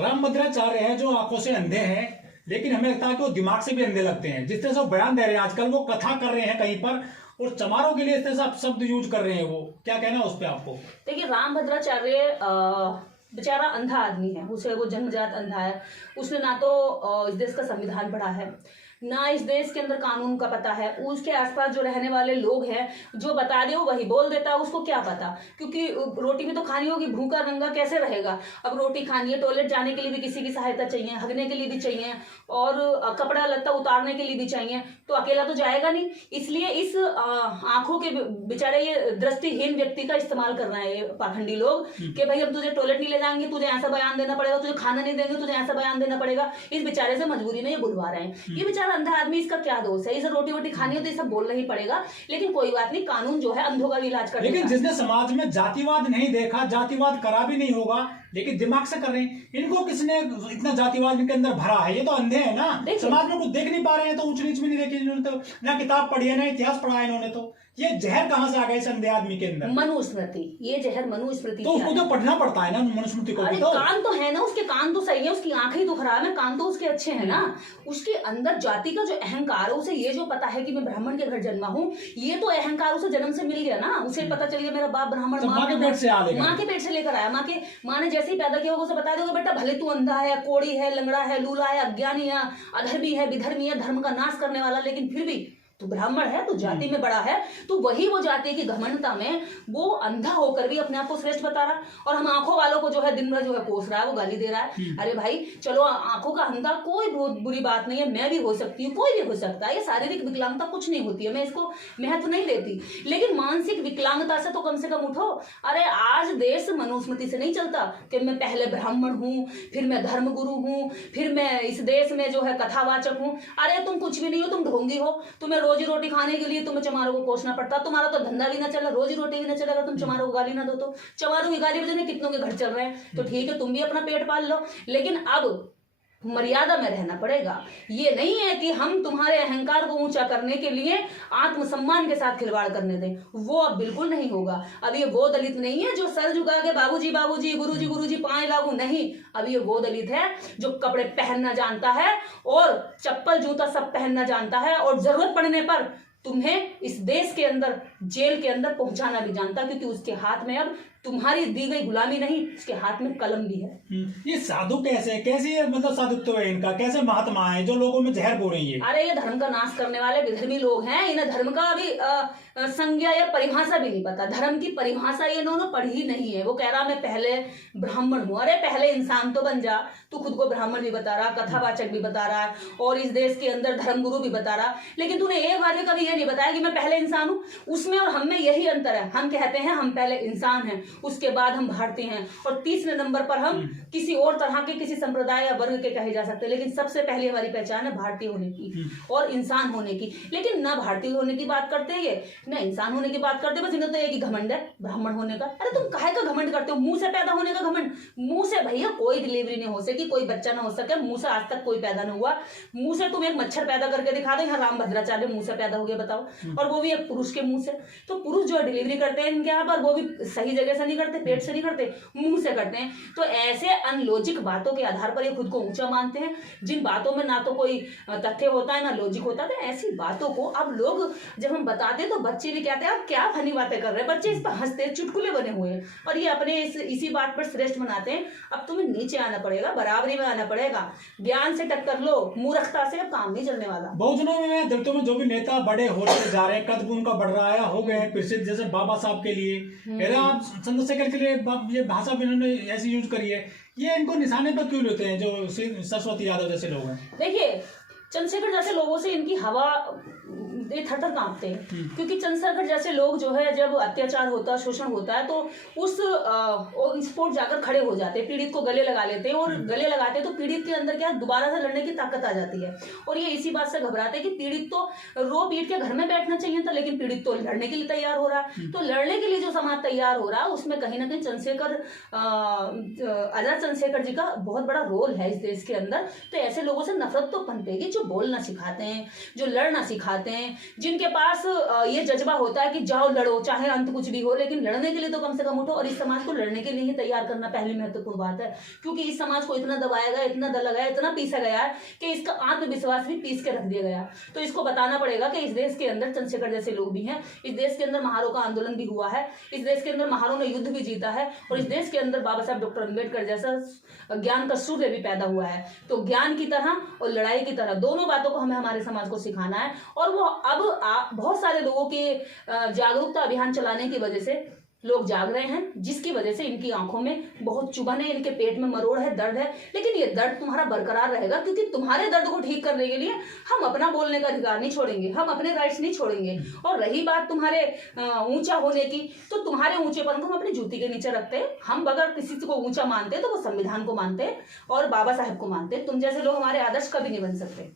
राम भद्राचार्य हैं जो आंखों से अंधे हैं, लेकिन हमें लगता है कि वो दिमाग से भी अंधे लगते हैं। जिस तरह से वो बयान दे रहे हैं आजकल, वो कथा कर रहे हैं कहीं पर और चमारों के लिए इस तरह से आप शब्द यूज कर रहे हैं, वो क्या कहना है उस पर आपको? देखिए, राम भद्राचार्य बेचारा अंधा आदमी है, उसे वो जन्मजात अंधा है। उसने ना तो इस देश का संविधान पढ़ा है, ना इस देश के अंदर कानून का पता है। उसके आसपास जो रहने वाले लोग हैं, जो बता दे वो वही बोल देता है, उसको क्या पता। क्योंकि रोटी भी तो खानी होगी, भूखा नंगा कैसे रहेगा। अब रोटी खानी है, टॉयलेट जाने के लिए भी किसी की सहायता चाहिए, हगने के लिए भी चाहिए, और कपड़ा लत्ता उतारने के लिए भी चाहिए, तो अकेला तो जाएगा नहीं। इसलिए इस आंखों के बेचारे ये दृष्टिहीन व्यक्ति का इस्तेमाल कर रहे हैं ये पाखंडी लोग कि भाई हम तुझे टॉयलेट नहीं ले जाएंगे, तुझे ऐसा बयान देना पड़ेगा, तुझे खाना नहीं देंगे, तुझे ऐसा बयान देना पड़ेगा। इस बेचारे से मजबूरी में ये बुलवा रहे हैं। ये बेचारा अंधा आदमी, इसका क्या दोष है? इसे रोटी वोटी खानी हो तो ये सब बोलना ही पड़ेगा। लेकिन कोई बात नहीं, कानून जो है अंधों का भी इलाज कर। लेकिन जिसने समाज में जातिवाद नहीं देखा, जातिवाद करा भी नहीं होगा, लेकिन दिमाग से कर रहे हैं, इनको किसने इतना जातिवाद इनके अंदर भरा है? ये तो अंधे हैं ना, समाज में कुछ देख नहीं पा रहे हैं, तो ऊंच नीच भी नहीं देखी इन्होंने, तो ना किताब पढ़ी है ना इतिहास पढ़ा है इन्होंने। तो ये जहर कहां से आ गया इस अंधे आदमी के अंदर? मनुस्मृति, ये जहर मनुस्मृति। तो उसको तो पढ़ना पड़ता है ना मनुस्मृति को भी। तो कान तो है ना, उसके कान तो सही है, उसकी आंखें तो खराब है, कान तो उसके अच्छे हैं ना। उसके अंदर जाति का जो अहंकार है, उसे ये जो पता है कि मैं ब्राह्मण के घर जन्मा हूँ, ये तो अहंकार उसे जन्म से मिल गया ना। उसे पता चल गया मेरा बाप ब्राह्मण, माँ के पेट से लेकर आया। माँ ने जैसे ही पैदा किया होगा उसे बता देगा बेटा भले तू अंधा है, कोड़ी है, लंगड़ा है, लूला है, अज्ञानी है, अधर्मी है, विधर्मी है, धर्म का नाश करने वाला, लेकिन फिर भी तो ब्राह्मण है, तो जाति में बड़ा है। तो वही वो जाति की घमंडता में वो अंधा होकर भी अपने आप को श्रेष्ठ बता रहा है। और हम आंखों वालों को जो है दिन भर जो है कोस रहा है, वो गाली दे रहा है। अरे भाई चलो, आंखों का अंधा कोई बुरी बात नहीं है, मैं भी हो सकती हूँ, कोई भी हो सकता है। ये शारीरिक विकलांगता कुछ नहीं होती है, मैं इसको महत्व नहीं देती, लेकिन मानसिक विकलांगता से तो कम से कम उठो। अरे आज देश मनुस्मृति से नहीं चलता कि मैं पहले ब्राह्मण हूँ, फिर मैं धर्मगुरु हूँ, फिर मैं इस देश में जो है कथावाचक हूँ। अरे तुम कुछ भी नहीं हो, तुम ढोंगी हो। तुम्हें रोजी रोटी खाने के लिए तुम्हें चमारों को कोसना पड़ता। तुम्हारा तो धंधा भी ना चला, रोजी रोटी भी ना चला, अगर तुम चमारों को गाली ना दो तो। चमारों की गाली बजाने कितनों के घर चल रहे हैं, तो ठीक है तुम भी अपना पेट पाल लो, लेकिन अब मर्यादा में रहना पड़ेगा। ये नहीं है कि हम तुम्हारे अहंकार को ऊंचा करने के लिए आत्मसम्मान के साथ खिलवाड़ करने दें, वो अब बिल्कुल नहीं होगा। अब ये वो दलित नहीं है जो सर झुका के बाबूजी बाबूजी, गुरुजी गुरुजी, पाए लागू, नहीं। अब ये वो दलित है जो कपड़े पहनना जानता है और चप्पल जूता सब पहनना जानता है, और जरूरत पड़ने पर तुम्हें इस देश के अंदर जेल के अंदर पहुंचाना भी जानता, क्योंकि उसके हाथ में अब तुम्हारी दी गई गुलामी नहीं, उसके हाथ में कलम भी है। ये साधु कैसे मतलब साधुत्व है इनका? कैसे महात्मा है जो लोगों में जहर बो रही है? अरे ये धर्म का नाश करने वाले विधर्मी लोग हैं। इन्हें धर्म का अभी संज्ञा या परिभाषा भी नहीं पता। धर्म की परिभाषा ये इन्होंने पढ़ी ही नहीं है। वो कह रहा मैं पहले ब्राह्मण हूँ। अरे पहले इंसान तो बन जा। तू खुद को ब्राह्मण भी बता रहा, कथावाचक भी बता रहा, और इस देश के अंदर धर्मगुरु भी बता रहा, लेकिन तूने एक बार भी कभी ये नहीं बताया कि मैं पहले इंसान हूँ। उसमें और हम में यही अंतर है। हम कहते हैं हम पहले इंसान हैं, उसके बाद हम भारतीय हैं, और तीसरे नंबर पर हम किसी और तरह के किसी संप्रदाय या वर्ग के कहे जा सकते हैं। लेकिन सबसे पहले हमारी पहचान है भारतीय होने की और इंसान होने की। लेकिन ना भारतीय होने की बात करते हैं ये, ना इंसान होने की बात करते, बस इन्हें तो एक ही घमंड है ब्राह्मण होने का। अरे तुम काहे का घमंड करते हो? मुंह से पैदा होने का घमंड। मुंह से भैया कोई डिलीवरी नहीं हो सकी, कोई बच्चा ना हो सके, मुंह से आज तक कोई पैदा नहीं हुआ। मुंह से तुम एक मच्छर पैदा करके दिखा दो, यहाँ राम भद्राचार्य मुंह से पैदा हो गया, बताओ, और वो भी एक पुरुष के मुंह से। तो पुरुष जो डिलीवरी करते हैं इनके यहाँ पर, वो भी सही जगह से नहीं करते, पेट से नहीं करते, मुंह से करते हैं। तो ऐसे अनलॉजिक बातों के आधार पर ये खुद को ऊंचा मानते हैं, जिन बातों में ना तो कोई तथ्य होता है ना लॉजिक होता है। तो ऐसी बातों को अब लोग जब हम बताते हैं तो बच्चे भी कहते हैं आप क्या फनी बातें कर रहे हैं। बच्चे इस पर हंसते हैं, चुटकुले बने हुए हैं, और ये अपने इसी बात पर श्रेष्ठ बनाते हैं। अब तुम्हें नीचे आना पड़ेगा, बराबरी में आना पड़ेगा, ज्ञान से टक्कर लो, मूर्खता से अब काम नहीं चलने वाला। बहुजनों में दलितों में जो भी नेता बड़े होते जा रहे हैं, कद उनका बढ़ रहा है, हो गए प्रसिद्ध, जैसे बाबा साहब के लिए, चंद्रशेखर के लिए ये भाषा भी इन्होंने ऐसी यूज करी है। ये इनको निशाने पर क्यों लेते हैं जो सरस्वती यादव जैसे लोग हैं? देखिए, चंद्रशेखर जैसे लोगों से इनकी हवा थर-थर कांपते हैं, क्योंकि चंद्रशेखर जैसे लोग जो है जब अत्याचार होता है, शोषण होता है, तो उस स्पोर्ट जाकर खड़े हो जाते हैं, पीड़ित को गले लगा लेते हैं, और गले लगाते हैं तो पीड़ित के अंदर क्या दोबारा से लड़ने की ताकत आ जाती है। और ये इसी बात से घबराते हैं कि पीड़ित तो रो पीट के घर में बैठना चाहिए था, लेकिन पीड़ित तो लड़ने के लिए तैयार हो रहा है। तो लड़ने के लिए जो समाज तैयार हो रहा है उसमें कहीं ना कहीं आजाद चंद्रशेखर जी का बहुत बड़ा रोल है इस देश के अंदर। तो ऐसे लोगों से नफरत तो पनपेगी। जो बोलना सिखाते हैं, जो लड़ना सिखाते हैं, जिनके पास ये जज्बा होता है कि जाओ लड़ो, चाहे अंत कुछ भी हो, लेकिन लड़ने के लिए तो कम से कम उठो। और इस समाज को लड़ने के लिए ही तैयार करना पहली महत्वपूर्ण बात है, क्योंकि इस समाज को इतना दबाया गया, इतना दला गया, इतना पीसा गया है कि इसका आत्मविश्वास भी पीस के रख दिया गया। तो इसको बताना पड़ेगा कि इस देश के अंदर चंद्रशेखर जैसे लोग भी हैं, इस देश के अंदर महारों का आंदोलन भी हुआ है, इस देश के अंदर महारों ने युद्ध भी जीता है, और इस देश के अंदर बाबा साहब डॉक्टर अम्बेडकर जैसा ज्ञान का सूर्य भी पैदा हुआ है। तो ज्ञान की तरह और लड़ाई की तरह दोनों बातों को हमें हमारे समाज को सिखाना है। और वो अब बहुत सारे लोगों के जागरूकता अभियान चलाने की वजह से लोग जाग रहे हैं, जिसकी वजह से इनकी आंखों में बहुत चुभन है, इनके पेट में मरोड़ है, दर्द है, लेकिन ये दर्द तुम्हारा बरकरार रहेगा, क्योंकि तुम्हारे दर्द को ठीक करने के लिए हम अपना बोलने का अधिकार नहीं छोड़ेंगे, हम अपने राइट्स नहीं छोड़ेंगे। और रही बात तुम्हारे ऊंचा होने की, तो तुम्हारे ऊंचेपन को हम अपनी जूती के नीचे रखते हैं। हम अगर किसी को ऊंचा मानते हैं तो वो संविधान को मानते हैं और बाबा साहेब को मानते हैं। तुम जैसे लोग हमारे आदर्श कभी नहीं बन सकते।